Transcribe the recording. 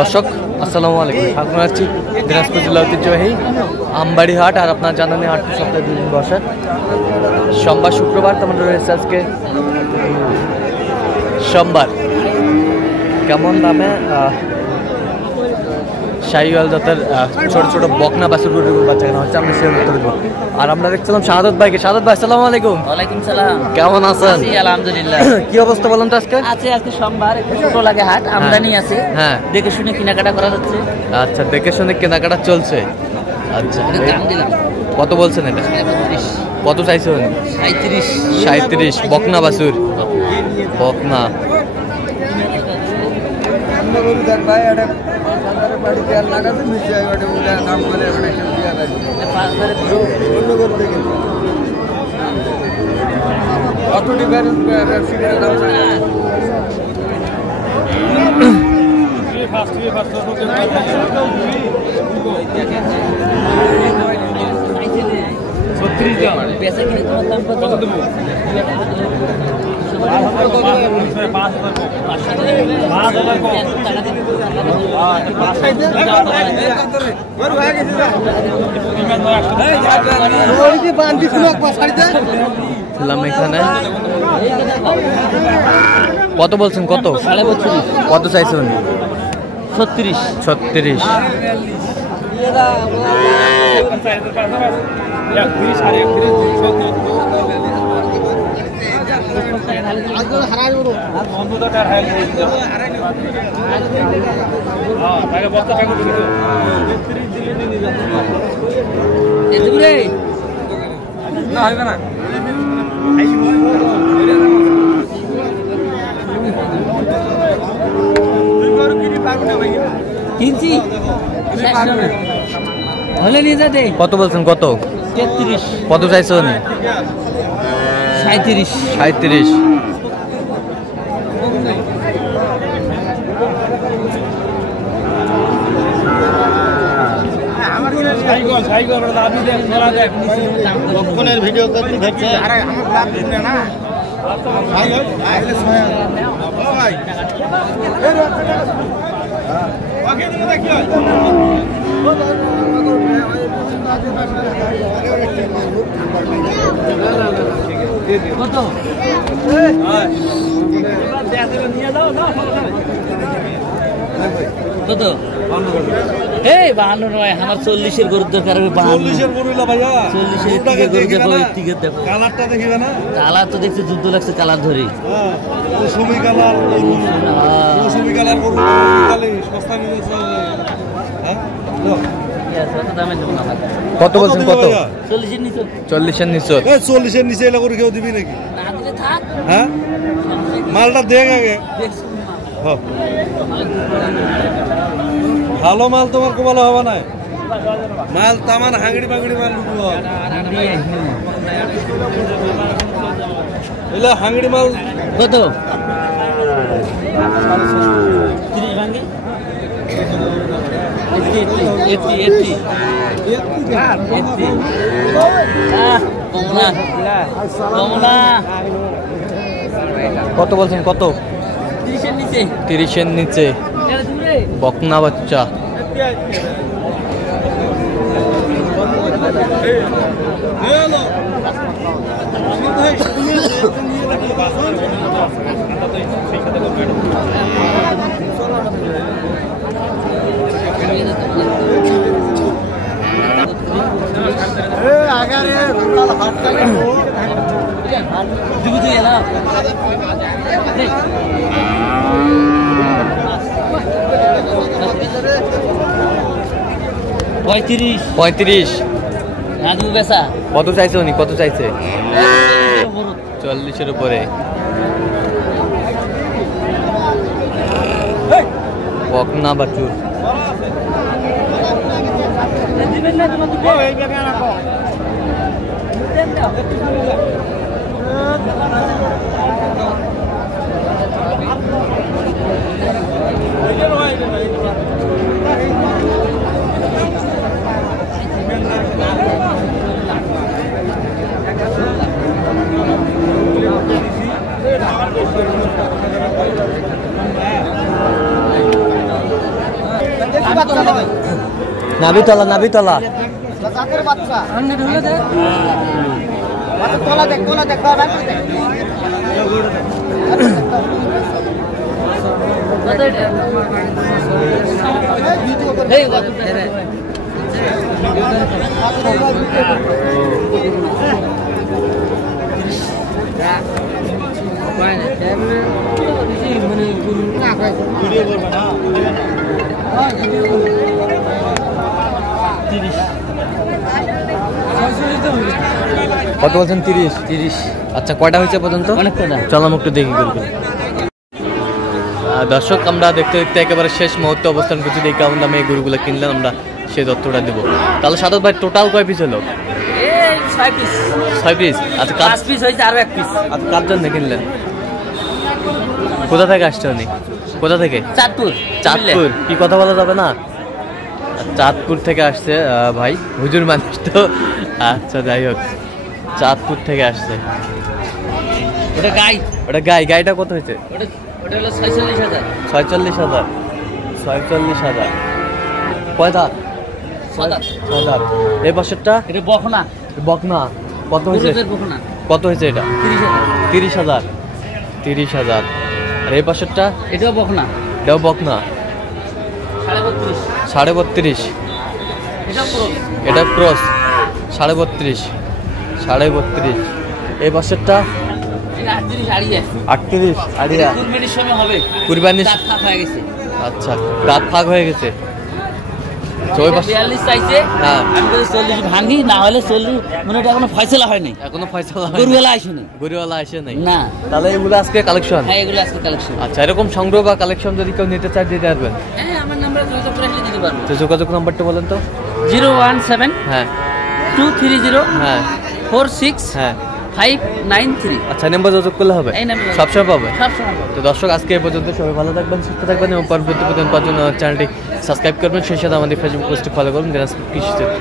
দর্শক আসসালামু আলাইকুম, স্বাগত জানাচ্ছি দিনাজপুর জেলা ঐতিহ্যবাহী আমবাড়ি হাট। আর আপনার জানেন হাটটি সপ্তাহে 2 দিন বসে, সোমবার শুক্রবার। তেমন রয়েছে আজকে সোমবার। কেমন দামে শাহিওয়াল জাতের ছোট ছোট বকনা বাছুর গরুর বাচ্চা কেনা হচ্ছে, আমরা সেটা উত্তর দেবো। আর আমরা দেখছিলাম শাহাদত ভাইকে। শাহাদত ভাই আসসালামু আলাইকুম। ওয়ালাইকুম সালাম। কেমন আছেন? আলহামদুলিল্লাহ। কি অবস্থা বলেন তো আজকে? আজকে সোমবার, একটু ছোট লাগে হাট, আমদানি আছে। হ্যাঁ, দেখে শুনে কেনাকাটা করা হচ্ছে। আচ্ছা, দেখে শুনে কেনাকাটা চলছে। আচ্ছা, দাম দিলাম। কত বলছেন এটা? 35। কত চাইছেন? 37। 37 বকনা বাছুর। বকনা এখানে কত বলছেন? কত? 35। কত চাইছেন? 36। 36। কিনছি হলে নিয়ে যাতে। কত বলছেন? কত? 33। কত চাইছেন? 37। 37। ভিডিও করতে ধরছে। কত? কত? এই 52 নয়, আমার 40-এর গরুর দরকার। 40-এর গরু না ভাইয়া, 40-এর টিকে গরু দেখো, টিকে দেখো। কালারটা দেখিবে না? কালার তো দেখছি যুদ্ধ লাগছে, কালার ধরে। হ্যাঁ, মৌসুমি কালার গরু, মৌসুমি কালার গরু কালে সস্তা মিলেছে। হ্যাঁ, কত বলছেন? কত? 40-এর নিচে। 40-এর নিচে। 40-এর নিচে এলা করে কেউ দিবি নাকি? না দিলে থাক। হ্যাঁ, মালটা দেখ আগে। হ্যাঁ, ভালো মাল তোমার কো ভালো হবে না। মাল তামান হাঙ্গড়ি বাঙ্গড়ি মাল লুটবো। এলা হাঙ্গড়ি মাল কত? 30 ভাঙে। 80। কত বলছেন? কত? 30-এর নিচে। 30-এর নিচে বকনা বাচ্চা। পঁয়ত্রিশ। 35। রাজু বেচা কত চাইছে উনি? কত চাইছে? 40-এর উপরে বকনা বাছুর। নাবিতলা নাবিতলা কত বলছেন? 30। আচ্ছা, কয়টা হয়েছে পর্যন্ত? চল আমি একটু দেখি করবো। দর্শক, আমরা দেখতে দেখতে একেবারে শেষ মুহূর্তে অবস্থান করছি। দেখি কেমন দামে এই গরুগুলো কিনলেন, আমরা সেই তথ্যটা দেবো। তাহলে সাদত ভাই টোটাল কয় পিস হলো? 6 পিস। আচ্ছা, 5 পিস হয়েছে, আরো 1 পিস। আচ্ছা, কার জন্য কিনলেন? কোথা থেকে আসছে উনি? কোথা থেকে? চাঁদপুর। কি কথা বলা যাবে না? চাঁদপুর থেকে আসছে ভাই, হুজুর মানুষ তো। আচ্ছা, যাই হোক, চাঁদপুর থেকে আসছে। ওটা গাইটা কত হয়েছে? ওটা হলো 46,000। 46,000। কয় দাঁত? 6 দাঁত। এই বছরটা এটা বকনা। কত হয়েছে? কত হয়েছে এটা? 30,000। 30,000। আর এই বছরটা? এটাও বকনা। 32.5। এটা ক্রস। 32.5। এই বছরটা 38 আড়িয়া। কুরবানির আচ্ছা, দাঁত ফাঁক হয়ে গেছে। ওই 42 চাইছে। হ্যাঁ, আমি তো 40 ভাঙি, না হলে 40 মানে এটা এখনো ফয়সালা হয় নাই। গরুওয়ালা আসে নাই। না, তাহলে এগুলো আজকে কালেকশন? হ্যাঁ, এগুলো আজকে কালেকশন। আচ্ছা, এরকম সংগ্রহ বা কালেকশন যদি কেউ নিতে চায় দিতে পারবেন? হ্যাঁ, আমার নাম্বার যোগাযোগ করে দিতে পারবো। তো যোগাযোগ নাম্বারটা বলেন তো। 017 হ্যাঁ 230 হ্যাঁ 46 হ্যাঁ 593। আচ্ছা, নাম্বার যোগাযোগ করলে হবে? এই নাম্বার সবসময় পাবে? সবসময় পাবে। তো দর্শক, আজকে এই পর্যন্ত। সবাই ভালো থাকবেন, সুস্থ থাকবেন এবং পরবর্তী পর্যন্ত পাওয়ার জন্য চ্যানেলটি সাবস্ক্রাইব করবেন। সেই সাথে আমাদের ফেসবুক পেজটি ফলো করুন, দিনাজপুর কৃষি চিত্র।